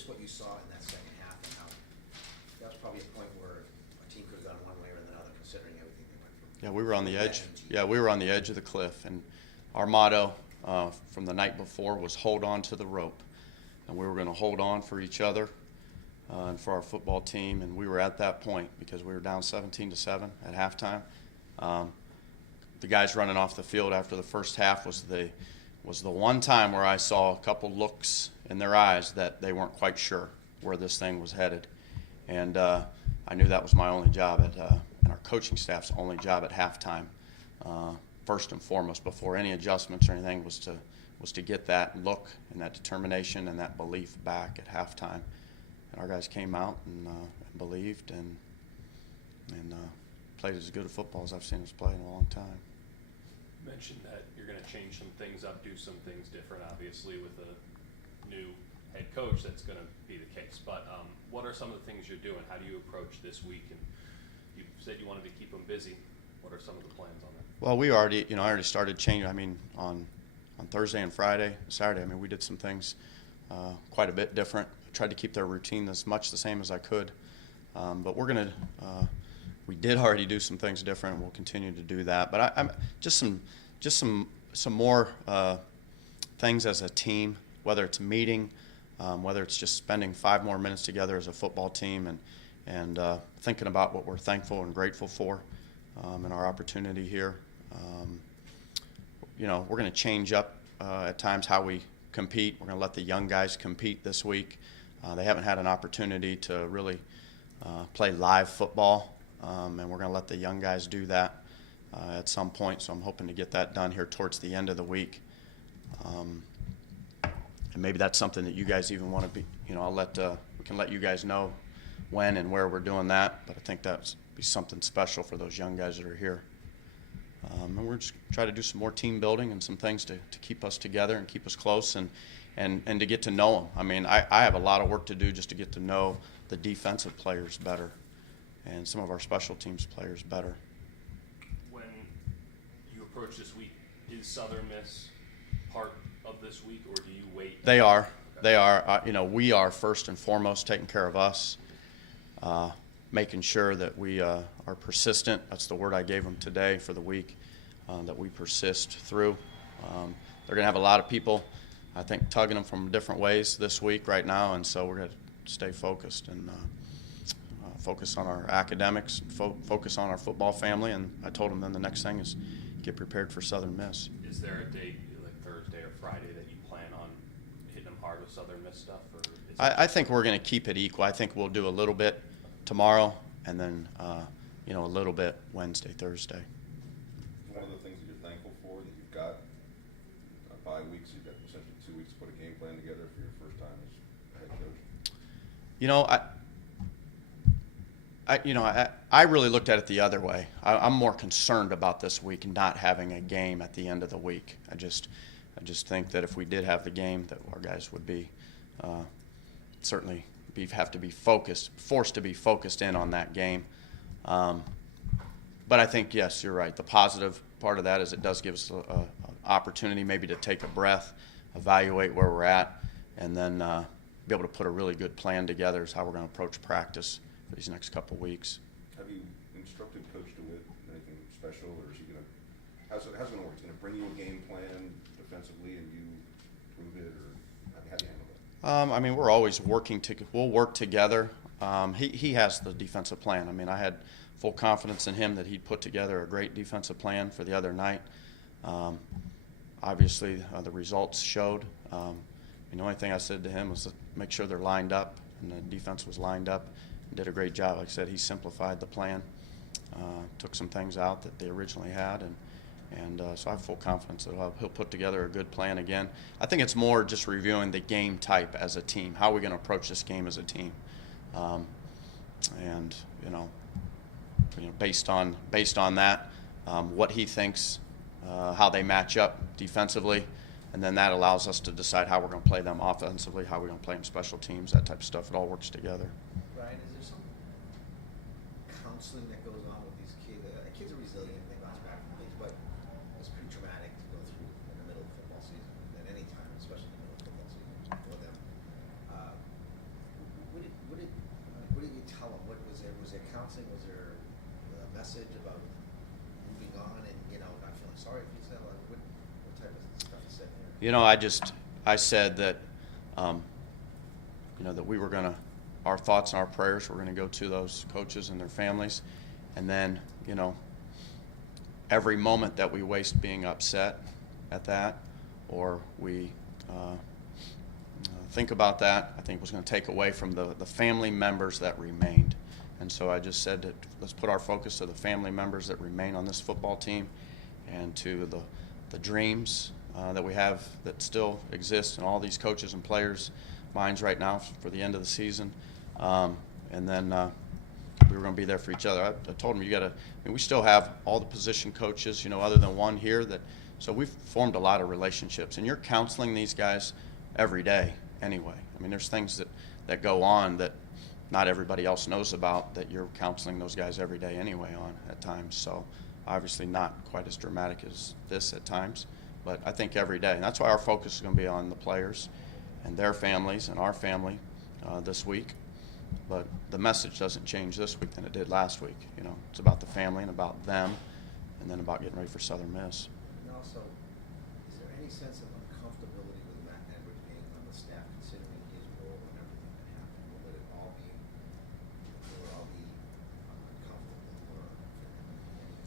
just what you saw in that second half and how that was probably a point where a team could have gone one way or another, considering everything they went through. Yeah, we were on the edge. Yeah, we were on the edge of the cliff, and our motto from the night before was hold on to the rope, and we were going to hold on for each other and for our football team, and we were at that point because we were down 17-7 at halftime. The guys running off the field after the first half was the one time where I saw a couple looks in their eyes that they weren't quite sure where this thing was headed, and I knew that was my only job and our coaching staff's only job at halftime. First and foremost, before any adjustments or anything, was to get that look and that determination and that belief back at halftime. And our guys came out and believed and played as good a football as I've seen us play in a long time. You mentioned that you're going to change some things up, do some things different, obviously, with a new head coach. That's going to be the case. But what are some of the things you're doing? How do you approach this week? And you said you wanted to keep them busy. What are some of the plans on that? Well, we already, I already started changing. I mean, on Thursday and Friday, Saturday, I mean, we did some things quite a bit different. I tried to keep their routine as much the same as I could. But we're going to, we did already do some things different. We'll continue to do that. But I'm just some more things as a team, whether it's a meeting, whether it's just spending 5 more minutes together as a football team and thinking about what we're thankful and grateful for and our opportunity here. We're going to change up at times how we compete. We're going to let the young guys compete this week. They haven't had an opportunity to really play live football, and we're going to let the young guys do that at some point. So I'm hoping to get that done here towards the end of the week. And maybe that's something that you guys even want to be. We can let you guys know when and where we're doing that. But I think that would be something special for those young guys that are here. And we're just trying to do some more team building and some things to keep us together and keep us close and to get to know them. I mean, I have a lot of work to do just to get to know the defensive players better and some of our special teams players better. When you approach this week, is Southern Miss part of this week, or do you wait? They are. Okay. They are. We are first and foremost taking care of us, making sure that we are persistent. That's the word I gave them today for the week, that we persist through. They're going to have a lot of people, I think, tugging them from different ways this week right now, and so we're going to stay focused and focus on our academics, focus on our football family, and I told them then the next thing is get prepared for Southern Miss. Is there a date, like Thursday or Friday, that you plan on hitting them hard with Southern Miss stuff? Or I think we're going to keep it equal. I think we'll do a little bit tomorrow and then a little bit Wednesday, Thursday. One of the things that you're thankful for that you've got bye weeks, you've got essentially 2 weeks to put a game plan together for your first time as head coach. I really looked at it the other way. I'm more concerned about this week not having a game at the end of the week. I just think that if we did have the game, that our guys would be certainly have to be forced to be focused in on that game. But I think, yes, you're right. The positive part of that is it does give us an opportunity maybe to take a breath, evaluate where we're at, and then be able to put a really good plan together as how we're going to approach practice for these next couple weeks. Have you instructed Coach DeWitt anything special, or is he going to? How's it going to work? Is he going to bring you a game plan defensively and you prove it, or how do you handle that? We're always working we'll work together. He has the defensive plan. I mean, I had full confidence in him that he'd put together a great defensive plan for the other night. Obviously, the results showed. The only thing I said to him was to make sure they're lined up, and the defense was lined up and did a great job. Like I said, he simplified the plan, took some things out that they originally had, and so I have full confidence that he'll put together a good plan again. I think it's more just reviewing the game type as a team. How are we going to approach this game as a team? Based on that, what he thinks, how they match up defensively, and then that allows us to decide how we're going to play them offensively, how we're going to play them special teams, that type of stuff. It all works together. Brian, is there some counseling that goes on with these kids? Kids are resilient; they bounce back from things, but it's pretty traumatic to go through in the middle of football season at any time, especially in the middle of football season for them. message about moving on and, not feeling sorry for yourself? Like, what type of stuff is said there? I said that, that we were our thoughts and our prayers were going to go to those coaches and their families. And then, every moment that we waste being upset at that, or we think about that, I think was going to take away from the family members that remained. And so I just said that let's put our focus to the family members that remain on this football team and to the dreams that we have that still exist in all these coaches and players' minds right now for the end of the season. And then we were going to be there for each other. I told them we still have all the position coaches, other than one here. So we've formed a lot of relationships. And you're counseling these guys every day anyway. There's things that go on that not everybody else knows about that you're counseling those guys every day anyway on at times. So obviously not quite as dramatic as this at times, but I think every day. And that's why our focus is going to be on the players and their families and our family this week. But the message doesn't change this week than it did last week. It's about the family and about them, and then about getting ready for Southern Miss. And also, is there any sense of uncomfortability with Matt Edwards being on the staff, considering his role and everything that happened? Will it all be uncomfortable or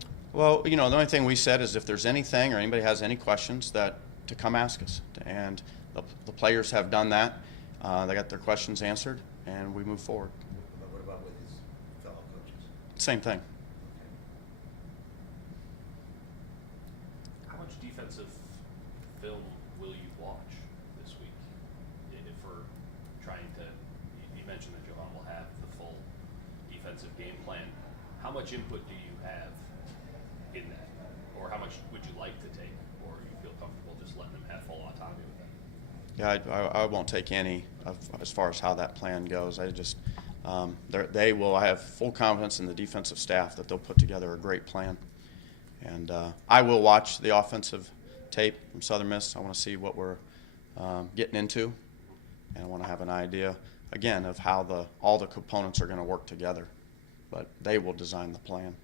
anything? Well, the only thing we said is if there's anything or anybody has any questions, to come ask us. And the players have done that. They got their questions answered, and we move forward. But what about with his fellow coaches? Same thing. How much defensive film will you watch this week? If we're trying to, you mentioned that Johan will have the full defensive game plan. How much input do you have in that? Or how much would you like to take? Or you feel comfortable just letting them have full autonomy with that? Yeah, I won't take any as far as how that plan goes. They will have full confidence in the defensive staff that they'll put together a great plan. And I will watch the offensive tape from Southern Miss. I want to see what we're getting into, and I want to have an idea, again, of how all the components are going to work together. But they will design the plan.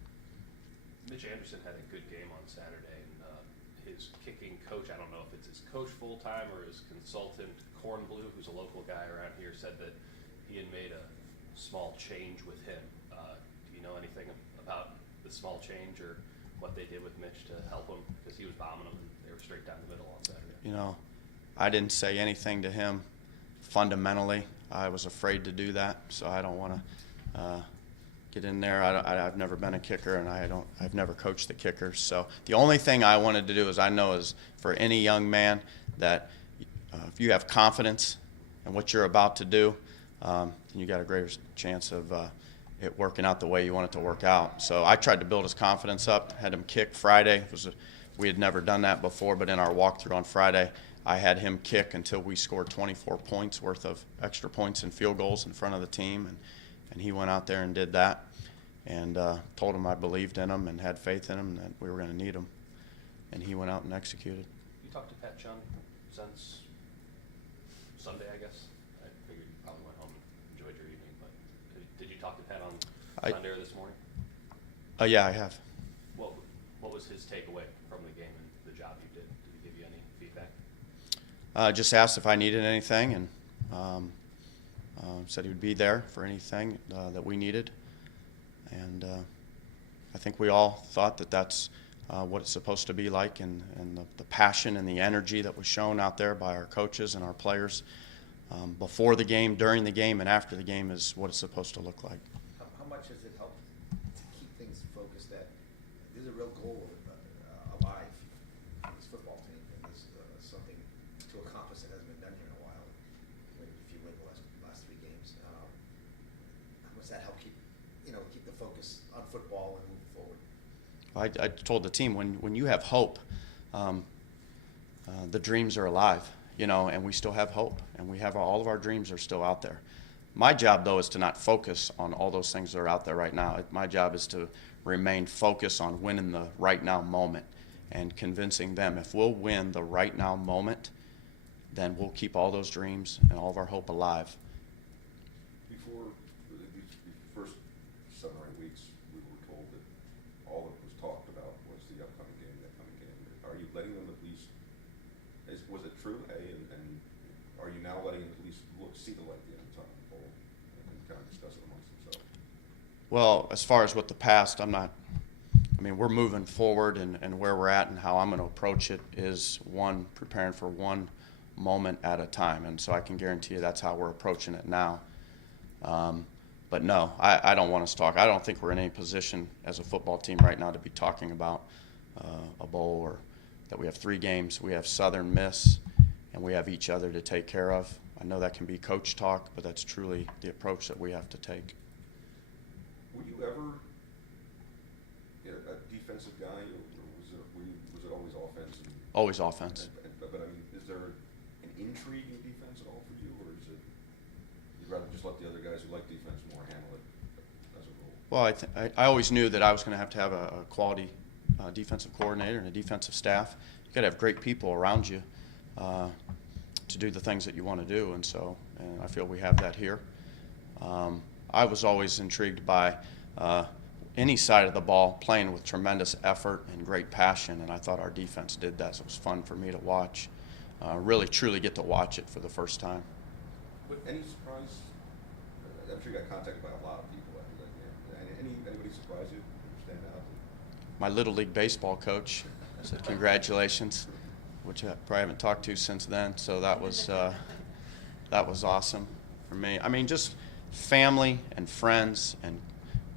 Mitch Anderson had a good game on Saturday, and his kicking coach, I don't know if it's his coach full-time or his consultant, Cornblue, who's a local guy around here, said that he had made a small change with him. Do you know anything about the small change or what they did with Mitch to help him? Because he was bombing them, and they were straight down the middle on Saturday. I didn't say anything to him fundamentally. I was afraid to do that, so I don't want to get in there. I've never been a kicker, and I've never coached the kickers. So the only thing I wanted to do is for any young man that if you have confidence in what you're about to do, then you got a greater chance of it working out the way you want it to work out. So I tried to build his confidence up, had him kick Friday. We had never done that before, but in our walkthrough on Friday, I had him kick until we scored 24 points worth of extra points and field goals in front of the team, and he went out there and did that, and told him I believed in him and had faith in him, that we were going to need him, and he went out and executed. You talked to Pat Chung since Sunday, I guess? I figured you probably went home and enjoyed your evening, but did you talk to Pat on Sunday or this morning? Yeah, I have. What was his takeaway from the game and the job you did? Did he give you any feedback? Just asked if I needed anything, and said he would be there for anything that we needed. And I think we all thought that that's what it's supposed to be like, and the passion and the energy that was shown out there by our coaches and our players before the game, during the game, and after the game is what it's supposed to look like. How much has it helped to keep things focused that there's a real goal alive in this football team, and there's something to accomplish that hasn't been done here in a while, if you win the last 3 games? How much that help keep the focus on football and move forward? I told the team, when you have hope, the dreams are alive, and we still have hope, and we have all of our dreams are still out there. My job, though, is to not focus on all those things that are out there right now. My job is to remain focused on winning the right now moment and convincing them if we'll win the right now moment, then we'll keep all those dreams and all of our hope alive. Before the first 7 or 8 weeks, we were told that Well, as far as with the past, we're moving forward, and where we're at and how I'm going to approach it is preparing for one moment at a time. And so I can guarantee you that's how we're approaching it now. But no, I don't want us to talk. I don't think we're in any position as a football team right now to be talking about a bowl, or that we have 3 games. We have Southern Miss, and we have each other to take care of. I know that can be coach talk, but that's truly the approach that we have to take. Were you ever a defensive guy, or was it always offense? Always offense. But I mean, is there an intrigue in defense at all for you, or is it you'd rather just let the other guys who like defense more handle it as a rule? Well, I always knew that I was going to have a quality defensive coordinator and a defensive staff. You got to have great people around you to do the things that you want to do, and I feel we have that here. I was always intrigued by any side of the ball playing with tremendous effort and great passion, and I thought our defense did that, so it was fun for me to watch. Really, truly get to watch it for the first time. But any surprise? I'm sure you got contacted by a lot of people after that game. Anybody surprise you? Stand out? My Little League baseball coach said congratulations, which I probably haven't talked to since then, so that was awesome for me. I mean, just family and friends and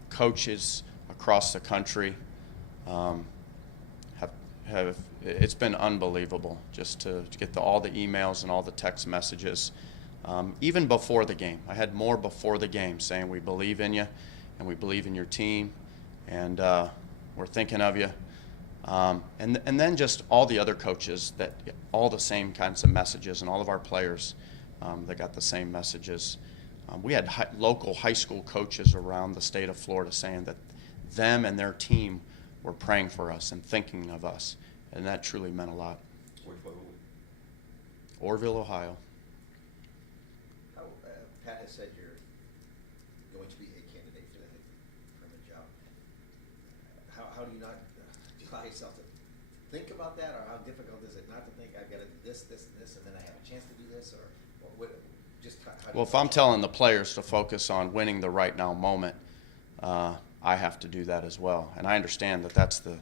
coaches across the country have it's been unbelievable just to get all the emails and all the text messages. Even before the game, I had more before the game saying we believe in you and we believe in your team, and we're thinking of you. And then just all the other coaches that all the same kinds of messages, and all of our players that got the same messages. We had local high school coaches around the state of Florida saying that them and their team were praying for us and thinking of us, and that truly meant a lot. Which one? Orrville, Ohio. Pat has said you're going to be a candidate for the job. How do you not allow yourself to think about that, or how difficult is it not to think I've got to do this, this, and this, and then I have a chance to do this, or what? Well, if I'm telling the players to focus on winning the right now moment, I have to do that as well. And I understand that that's the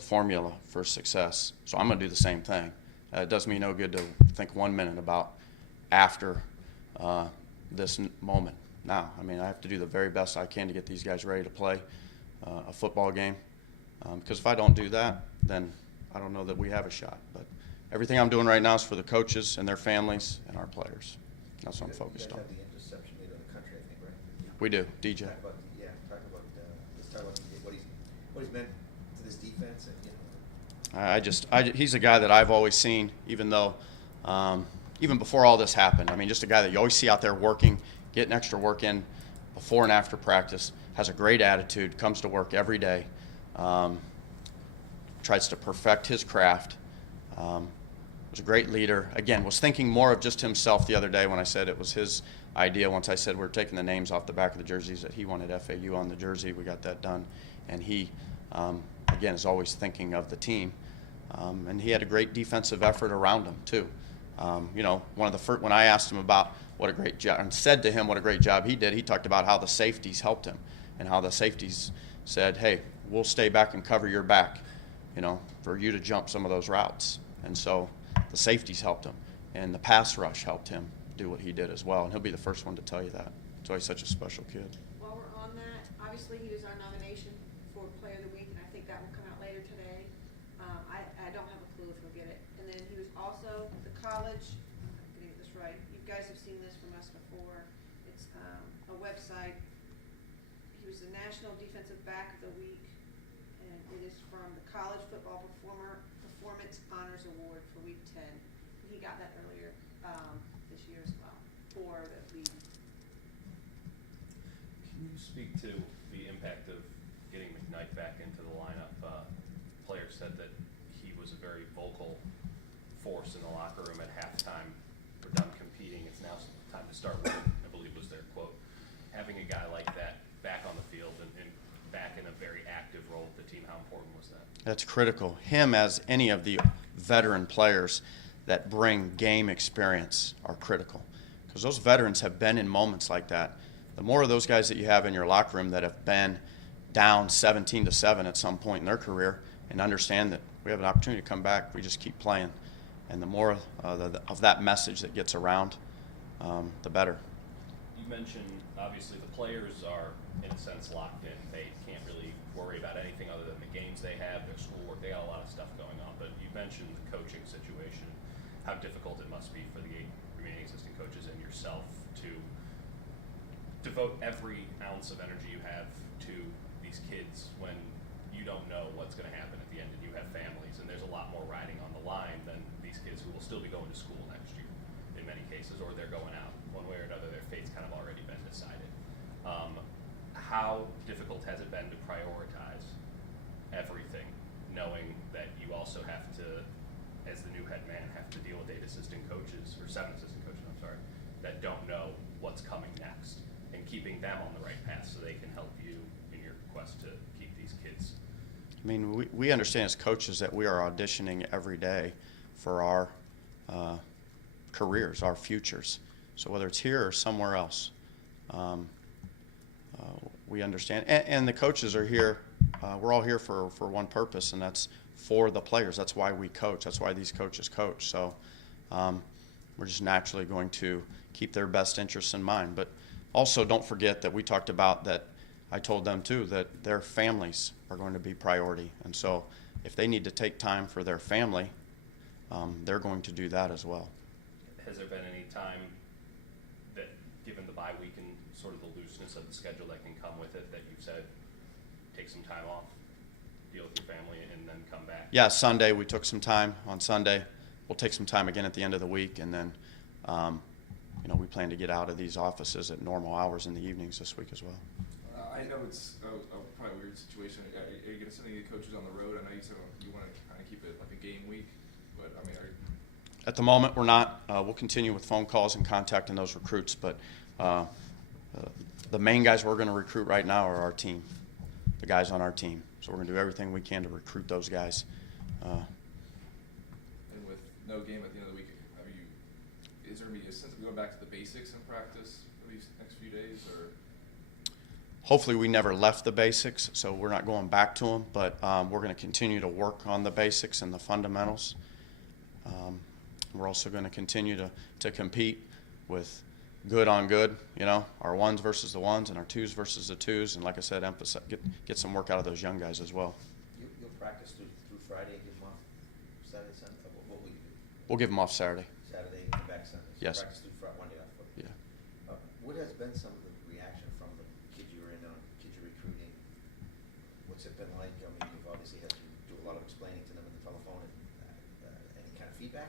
formula for success. So I'm going to do the same thing. It does me no good to think 1 minute about after this moment now. I mean, I have to do the very best I can to get these guys ready to play a football game. Because if I don't do that, then I don't know that we have a shot. But everything I'm doing right now is for the coaches and their families and our players. That's what I'm focused on. You guys have the interception leader in the country, I think, right? We do, DJ. Let's talk about what he's meant to this defense, and He's a guy that I've always seen, even though, even before all this happened. I mean, just a guy that you always see out there working, getting extra work in before and after practice, has a great attitude, comes to work every day, tries to perfect his craft. Was a great leader. Again, was thinking more of just himself the other day when I said it was his idea. Once I said we're taking the names off the back of the jerseys, that he wanted FAU on the jersey. We got that done. And he, again, is always thinking of the team. And he had a great defensive effort around him, too. One of the first, when I asked him about what a great job, and said to him what a great job he did, he talked about how the safeties helped him, and how the safeties said, hey, we'll stay back and cover your back, for you to jump some of those routes. And so the safeties helped him, and the pass rush helped him do what he did as well. And he'll be the first one to tell you that. That's why he's such a special kid. While we're on that, obviously he was our nomination for Player of the Week, and I think that will come out later today. I don't have a clue if he'll get it. And then he was also the college, I'm going to get this right, you guys have seen this from us before. It's a website. He was the National Defensive Back of the Week, and it is from the College Football Performance Honors Award for Week 10. And he got that earlier this year as well for the league. Can you speak to the impact of getting McKnight back into the lineup? Players said that he was a very vocal force in the locker room at halftime. We're done competing. It's now time to start winning, I believe was their quote. Having a guy like that back on the field and back in a very active role with the team, how important was that? That's critical. Him, as any of the veteran players that bring game experience, are critical. Because those veterans have been in moments like that the more of those guys that you have in your locker room that have been down 17-7 at some point in their career and understand that we have an opportunity to come back, we just keep playing. And the more of that message that gets around, the better. You mentioned, obviously, the players are, in a sense, locked in. They can't really worry about anything other than the games they have, their schoolwork. They got a lot of stuff going on. But you mentioned the coaching situation, how difficult it must be for the 8 remaining assistant coaches and yourself to devote every ounce of energy you have to these kids when you don't know what's going to happen at the end, and you have families, and there's a lot more riding on the line than these kids who will still be going to school next year in many cases, or they're going out one way or another. Their fate's kind of already been decided. How difficult has it been to prioritize everything, knowing that you also have to, as the new head man, have to deal with 8 assistant coaches, or 7 assistant coaches, I'm sorry, that don't know what's coming next, and keeping them on the right path so they can help you in your quest to keep these kids? I mean, we understand as coaches that we are auditioning every day for our careers, our futures. So whether it's here or somewhere else, we understand. And the coaches are here. We're all here for one purpose, and that's for the players. That's why we coach. That's why these coaches coach. So we're just naturally going to keep their best interests in mind. But also don't forget that we talked about that. I told them too that their families are going to be priority. And so if they need to take time for their family, they're going to do that as well. Has there been any time that, given the bye week and sort of the looseness of the schedule that can come with it, that you've said, take some time off, deal with your family, and then come back? Yeah, Sunday we took some time on Sunday. We'll take some time again at the end of the week, and then we plan to get out of these offices at normal hours in the evenings this week as well. I know it's probably a weird situation. Are you going to send any coaches on the road? I know you said you want to kind of keep it like a game week, but I mean, at the moment, we're not. We'll continue with phone calls and contacting those recruits, but the main guys we're going to recruit right now are our team, the guys on our team. So we're going to do everything we can to recruit those guys. And with no game at the end of the week, is there going to be a sense of going back to the basics in practice for these next few days, or? Hopefully we never left the basics, so we're not going back to them, but we're going to continue to work on the basics and the fundamentals. We're also going to continue to compete with good on good, our ones versus the ones and our twos versus the twos, and like I said, get some work out of those young guys as well. You'll practice through Friday and give them off Saturday, Sunday? What will you do? We'll give them off Saturday. Saturday and come back Sunday? So Yes. Practice through Friday, one day off. Yeah. What has been some of the reaction from the kids you were in on, kids you're recruiting? What's it been like? I mean, you've obviously had to do a lot of explaining to them on the telephone. And, any kind of feedback?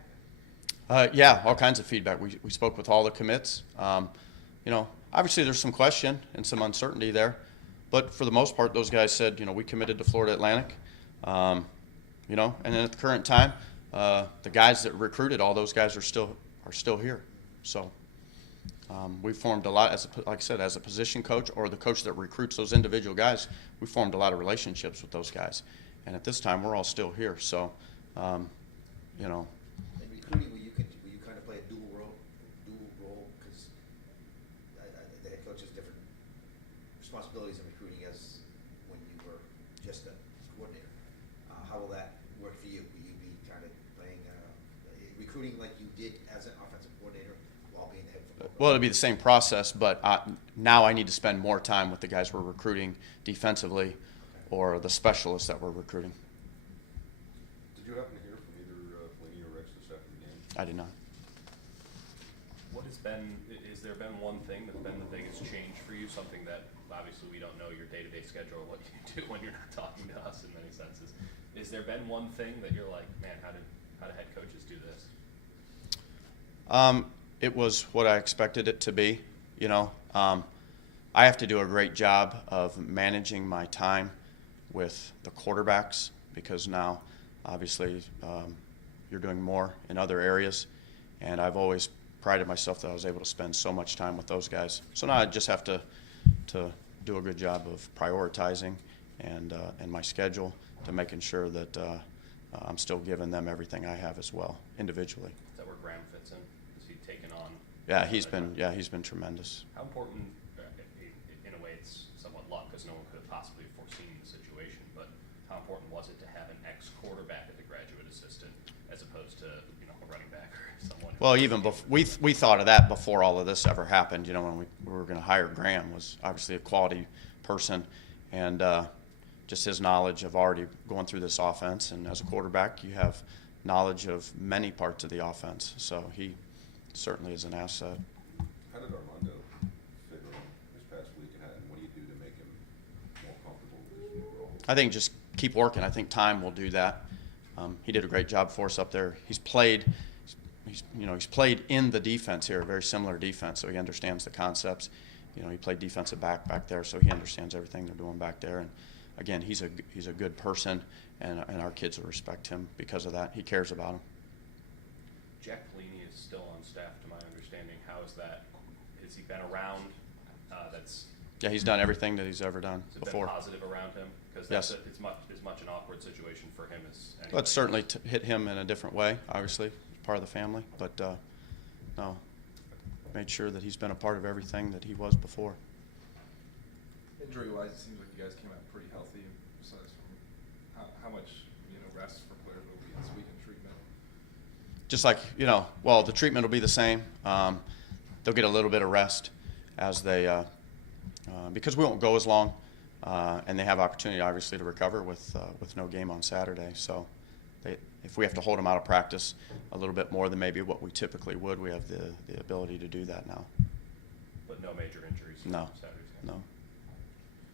Yeah, all kinds of feedback. We spoke with all the commits. Obviously there's some question and some uncertainty there, but for the most part, those guys said, we committed to Florida Atlantic, and then at the current time, the guys that recruited, all those guys are still here. So we formed a lot, like I said, as a position coach or the coach that recruits those individual guys, we formed a lot of relationships with those guys, and at this time, we're all still here. So, In recruiting, will you kind of play a dual role? Because the head coach has different responsibilities in recruiting as when you were just a coordinator. How will that work for you? Will you be kind of playing recruiting like you did as an offensive coordinator while being the head football coach? well, it'll be the same process, but now I need to spend more time with the guys we're recruiting defensively or the specialists that we're recruiting. Did you happen to hear from either Flaney or Rex this after the game? I did not. Is there been one thing that's been the biggest change for you, something that obviously we don't know your day-to-day schedule or what you do when you're not talking to us in many senses? Is there been one thing that you're like, man, how do head coaches do this? It was what I expected it to be. I have to do a great job of managing my time with the quarterbacks because now, obviously, you're doing more in other areas, and I've always prided myself that I was able to spend so much time with those guys. So now I just have to do a good job of prioritizing and my schedule to making sure that I'm still giving them everything I have as well, individually. Is that where Graham fits in? Is he taken on? Yeah, he's been tremendous. How important, because no one could have possibly foreseen the situation, but how important was it to have an ex-quarterback at the graduate assistant as opposed to, you know, a running back or someone? Well, even we thought of that before all of this ever happened. You know, when we were going to hire Graham, was obviously a quality person, and just his knowledge of already going through this offense. And as a quarterback, you have knowledge of many parts of the offense. So he certainly is an asset. How did Armando fit in this past week, and what do you do to make him more comfortable with his new role? I think just keep working. I think time will do that. He did a great job for us up there. He's played in the defense here, a very similar defense, so he understands the concepts. You know, he played defensive back there, so he understands everything they're doing back there. And again, he's a good person, and our kids will respect him because of that. He cares about them. Jack Pelini is still on staff, to my understanding. How is that? Has he been around? Yeah, he's done everything that he's ever done Has it before. been positive around him? Because Yes. it's much an awkward situation for him as anybody. Let's certainly hit him in a different way, obviously, part of the family. But no, made sure that he's been a part of everything that he was before. Injury-wise, it seems like you guys came out pretty healthy. Besides from how much rest for players will be this week in treatment? Just like, well, the treatment will be the same. They'll get a little bit of rest as they, because we won't go as long, and they have opportunity, obviously, to recover with no game on Saturday. So if we have to hold them out of practice a little bit more than maybe what we typically would, we have the ability to do that now. But no major injuries. No, Saturday's game. no.